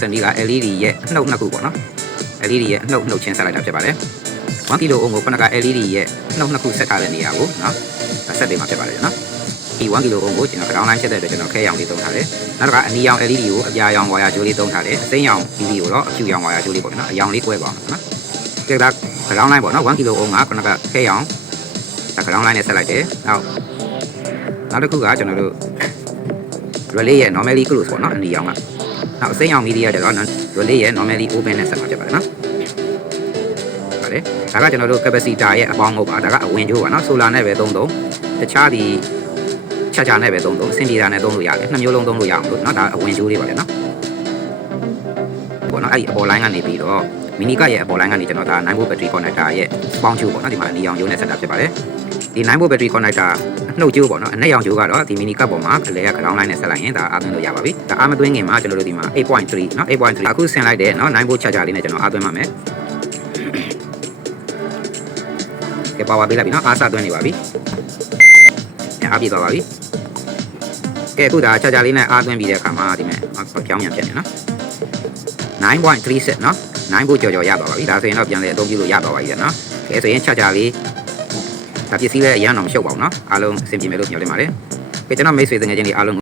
စန်ဒီက LED ရဲ့အနှုတ်နှစ်ခုပေါ့နော် LED ရဲ့အနှုတ်နှုတ်ချင်းဆက်လိုက်တာဖြစ်ပါတယ်1ကီလိုအုံးကိုခုနက LED ရဲ့အနှုတ်နှစ်ခုဆက်ထားတဲ့နေရာကိုနော်ဒါဆက်ပေးမှာဖြစ်ပါတယ်နော်ဒီ1ကီလိုအုံးကိုကျွန်တော် ground line ချက်တဲ့အတွက်ကျွန်တော်ခဲရောင်လေးသုံးထားတယ်နောက်တစ်ခါအနီရောင် LED ကိုအပြာရောင်ဝါယာကြိုးလေးသုံးထားတယ်အစိမ်းရောင် LED ကိုတော့အဖြူရောင်ဝါယာကြိုးလေးပေါ့နော်အရောင်လေးကွဲပါအောင်နော်ကဲဒါ ground line ပေါ့နော်1ကီလိုအုံးကခုနကခဲရောင်ဒါ ground line နဲ့ဆက်လိုက်တယ်နောက်နောက်တစ်ခုကကျွန်တော်တို့ relay ရဲ့ normally close ပေါ့နော်အနီရောင်က နောက်အစိမ်းရောင် media ကျတော့ relay ရဲ့ normally open နဲ့ဆက်မှာဖြစ်ပါတယ်နော်ပါတယ်ဒါကကျွန်တော်တို့ capacitor ရဲ့အပေါင်းဟုတ်ပါဒါကအဝင်ကျိုးပါနော် solar နဲ့ပဲသုံးသုံးတခြားဒီချာချာနဲ့ပဲသုံးသုံး sintida နဲ့သုံးလို့ရတယ်နှစ်မျိုးလုံးသုံးလို့ရအောင်လို့နော်ဒါအဝင်ကျိုးလေးပါလေနော်ပေါ့နော်အဲ့ဒီအပေါ် line ကနေပြီးတော့ mini ကရဲ့အပေါ် line ကနေကျွန်တော်ဒါ9 volt battery connector ရဲ့ပေါင်းကျိုးပေါ့နော်ဒီမှာအနီရောင်ကျိုးနဲ့ဆက်တာဖြစ်ပါတယ် ဒီ9 volt battery connector နှုတ်ကျိုးပေါ့နော်အနက်ရောင်ကျိုးကတော့ဒီ mini cup ပေါ်မှာကလေးက ground line နဲ့ဆက်လိုက်ရင်ဒါအားသွင်းလို့ရပါပြီဒါအားမသွင်းခင်မှာကျွန်တော်တို့ဒီမှာ8.3နော်8.3အခုဆင်လိုက်တဲ့နော်9 volt charger လေးနဲ့ကျွန်တော်အားသွင်းပါမယ်ကဲပါဝါပေးလိုက်ပြီနော်အားစသွင်းနေပါပြီအဲအားပြည့်သွားပါပြီကဲအခုဒါ charger လေးနဲ့အားသွင်းပြီးတဲ့အခါမှာဒီမဲ့ပြောင်းပြန်ဖြစ်နေနော်9.36နော်9 volt ကြော်ကြော်ရပါပါပြီဒါဆိုရင်တော့ပြန်လဲအသုံးပြုလို့ရပါပါပြီနော်ကဲဆိုရင် charger လေး ဒါပစ္စည်းလည်းအရန်အောင်မရှုပ်ပါဘူးเนาะအားလုံးအဆင်ပြေမယ်လို့ညွှန်လင်းပါတယ်။ကဲကျွန်တော်မိတ်ဆွေတငယ်ချင်းတွေအားလုံး